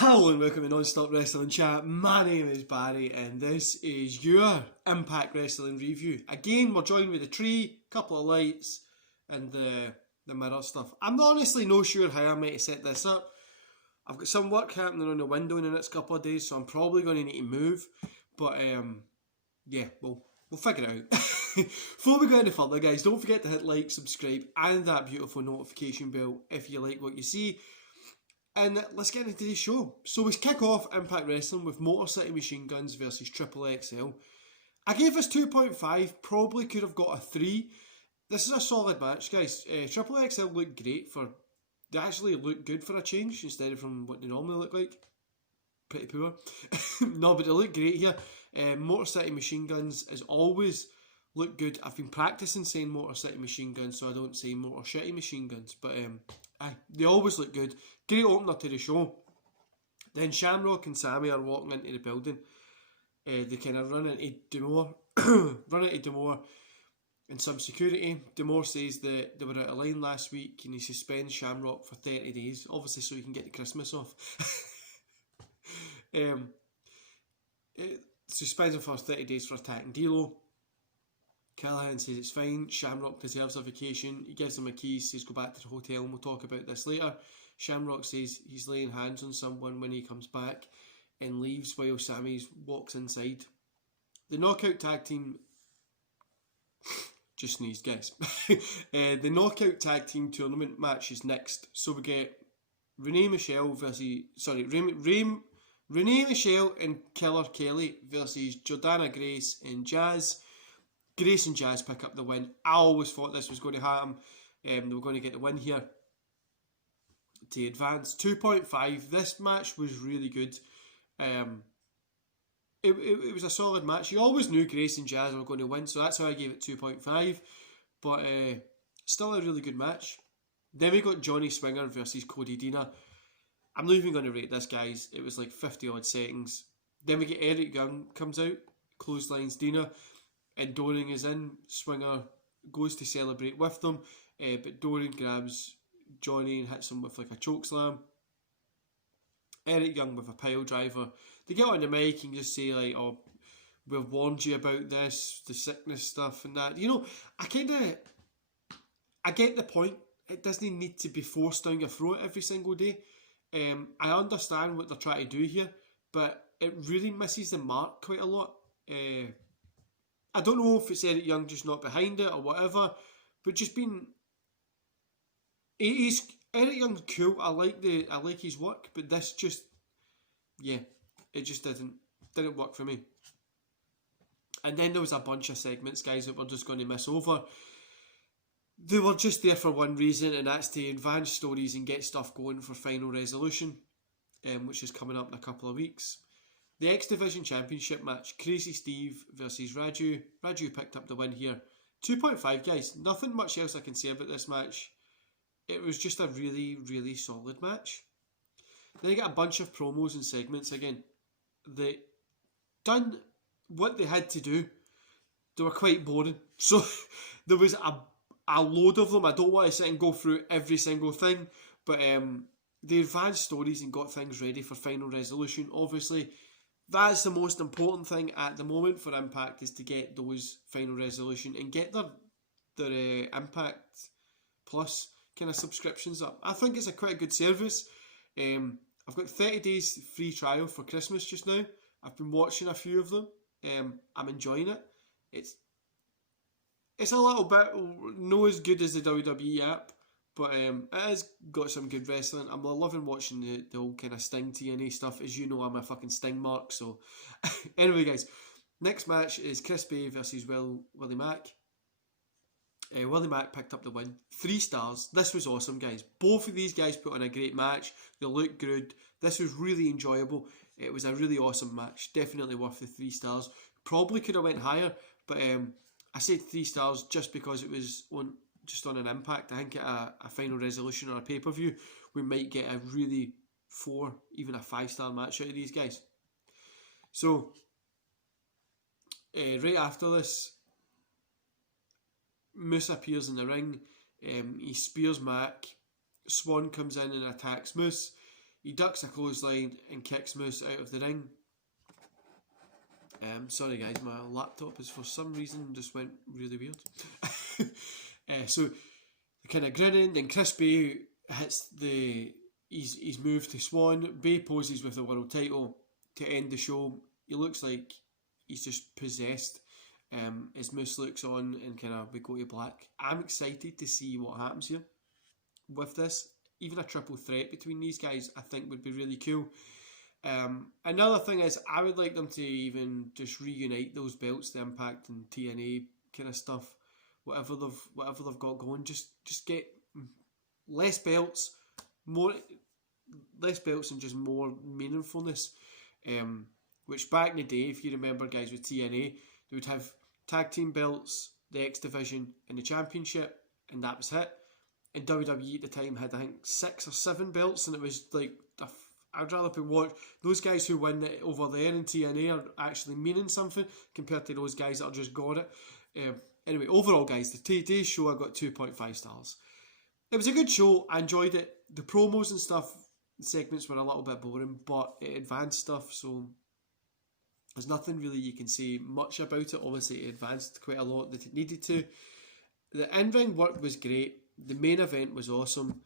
Hello and welcome to Non-Stop Wrestling Chat. My name is Barry and this is your Impact Wrestling review. Again, we're joined with the tree, couple of lights and the mirror stuff. I'm honestly not sure how I'm going to set this up. I've got some work happening on the window in the next couple of days, so I'm probably going to need to move. But yeah, we'll figure it out. Before we go any further, guys, don't forget to hit like, subscribe and that beautiful notification bell if you like what you see. And let's get into the show. So we kick off Impact Wrestling with Motor City Machine Guns versus Triple XL. I gave this 2.5, probably could have got a 3. This is a solid match, guys. Triple XL looked great they actually look good for a change instead of from what they normally look like. Pretty poor. No, but they look great here. Motor City Machine Guns as always look good. I've been practicing saying Motor City Machine Guns so I don't say Motor Shitty Machine Guns, but they always look good. Great opener to the show. Then Shamrock and Sammy are walking into the building. They kind of run into D'Amore and some security. D'Amore says that they were out of line last week and he suspends Shamrock for 30 days, obviously so he can get the Christmas off. Suspends him for 30 days for attacking D'Lo. Callahan says it's fine. Shamrock deserves a vacation. He gives him a key, says go back to the hotel and we'll talk about this later. Shamrock says he's laying hands on someone when he comes back and leaves while Sammy walks inside. The Knockout Tag Team... Just sneezed, guys. The Knockout Tag Team Tournament match is next. So we get Renee Michelle and Killer Kelly versus Jordana Grace and Jazz. Grace and Jazz pick up the win. I always thought this was going to happen. They were going to get the win here to advance. 2.5. This match was really good. It was a solid match. You always knew Grace and Jazz were going to win, so that's how I gave it 2.5. But still a really good match. Then we got Johnny Swinger versus Cody Deaner. I'm not even going to rate this, guys. It was like 50 odd settings. Then we get Eric Young comes out, clotheslines Deaner, and Doring is in. Swinger goes to celebrate with them, but Doring grabs Johnny and hits him with like a chokeslam. Eric Young with a pile driver. They get on the mic and just say like, "Oh, we've warned you about this, the sickness stuff and that." You know, I get the point. It doesn't need to be forced down your throat every single day. I understand what they're trying to do here, but it really misses the mark quite a lot. I don't know if it's Eric Young just not behind it or whatever, but just being... Eric Young's cool. I like his work, but this just... Yeah, it just didn't work for me. And then there was a bunch of segments, guys, that we're just going to miss over. They were just there for one reason, and that's to advance stories and get stuff going for Final Resolution, which is coming up in a couple of weeks. The X Division Championship match, Crazy Steve versus Raju. Raju picked up the win here. 2.5, guys. Nothing much else I can say about this match. It was just a really, really solid match. Then I got a bunch of promos and segments again. They done what they had to do. They were quite boring. So there was a load of them. I don't want to sit and go through every single thing. But they advanced stories and got things ready for Final Resolution. Obviously, that's the most important thing at the moment for Impact, is to get those Final Resolution and get their Impact Plus kind of subscriptions up. I think it's a quite a good service. I've got 30 days free trial for Christmas just now. I've been watching a few of them. I'm enjoying it. It's a little bit not as good as the WWE app, but it has got some good wrestling. I'm loving watching the whole kind of Sting TNA stuff. As you know, I'm a fucking Sting mark. So anyway, guys, next match is Chris Bey versus Willie Mack. Willie Mack picked up the win. 3 stars. This was awesome, guys. Both of these guys put on a great match. They looked good. This was really enjoyable. It was a really awesome match. Definitely worth the 3 stars. Probably could have went higher, but I said 3 stars just because it was on an Impact. I think at a Final Resolution or a pay-per-view, we might get a really 4, even a 5-star match out of these guys. So, right after this, Moose appears in the ring. He spears Mack. Swan comes in and attacks Moose. he ducks a clothesline and kicks Moose out of the ring. Sorry guys, my laptop is for some reason just went really weird. So they're kind of grinning, then Chris Bey hits his move to Swan. Bey poses with the world title to end the show. He looks like he's just possessed. As Moose looks on and kind of we go to black. I'm excited to see what happens here with this. Even a triple threat between these guys I think would be really cool. Another thing is I would like them to even just reunite those belts, the Impact and TNA kind of stuff, whatever they've got going. Just get less belts and just more meaningfulness. Which back in the day, if you remember guys with TNA, they would have tag team belts, the X Division and the Championship, and that was it. And WWE at the time had I think 6 or 7 belts, and it was like I'd rather watch those guys who win it over there in TNA are actually meaning something compared to those guys that are just got it. Anyway, overall guys, the today's show I got 2.5 stars. It was a good show. I enjoyed it. The promos and stuff segments were a little bit boring, but it advanced stuff, so there's nothing really you can say much about it. Obviously it advanced quite a lot that it needed to. The in-ring work was great. The main event was awesome.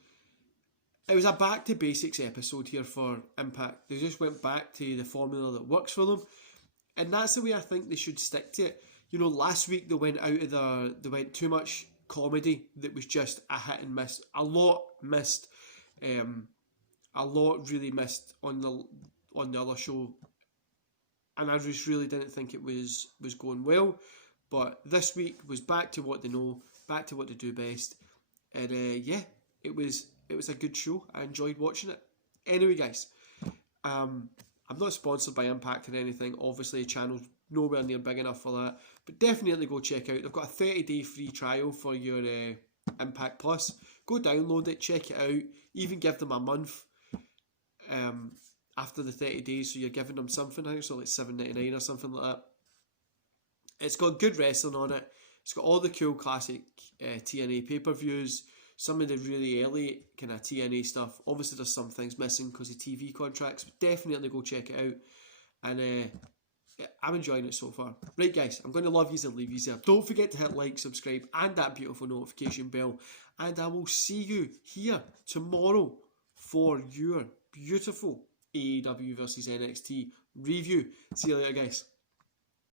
It was a back to basics episode here for Impact. They just went back to the formula that works for them, and that's the way I think they should stick to it. You know, last week they went too much comedy that was just a hit and miss. A lot missed. A lot really missed on the other show, and I just really didn't think it was going well. But this week was back to what they know, back to what they do best, and it was a good show. I enjoyed watching it. Anyway, guys, I'm not sponsored by Impact or anything. Obviously, the channel's nowhere near big enough for that, but definitely go check out. They've got a 30-day free trial for your Impact Plus. Go download it, check it out. Even give them a month after the 30 days, so you're giving them something. I think it's like $7.99 or something like that. It's got good wrestling on it. It's got all the cool classic TNA pay-per-views. Some of the really early kind of TNA stuff. Obviously there's some things missing because of TV contracts, but definitely go check it out. And I'm enjoying it so far. Right guys, I'm going to love yous and leave yous there. Don't forget to hit like, subscribe and that beautiful notification bell. And I will see you here tomorrow for your beautiful AEW versus NXT review. See you later guys.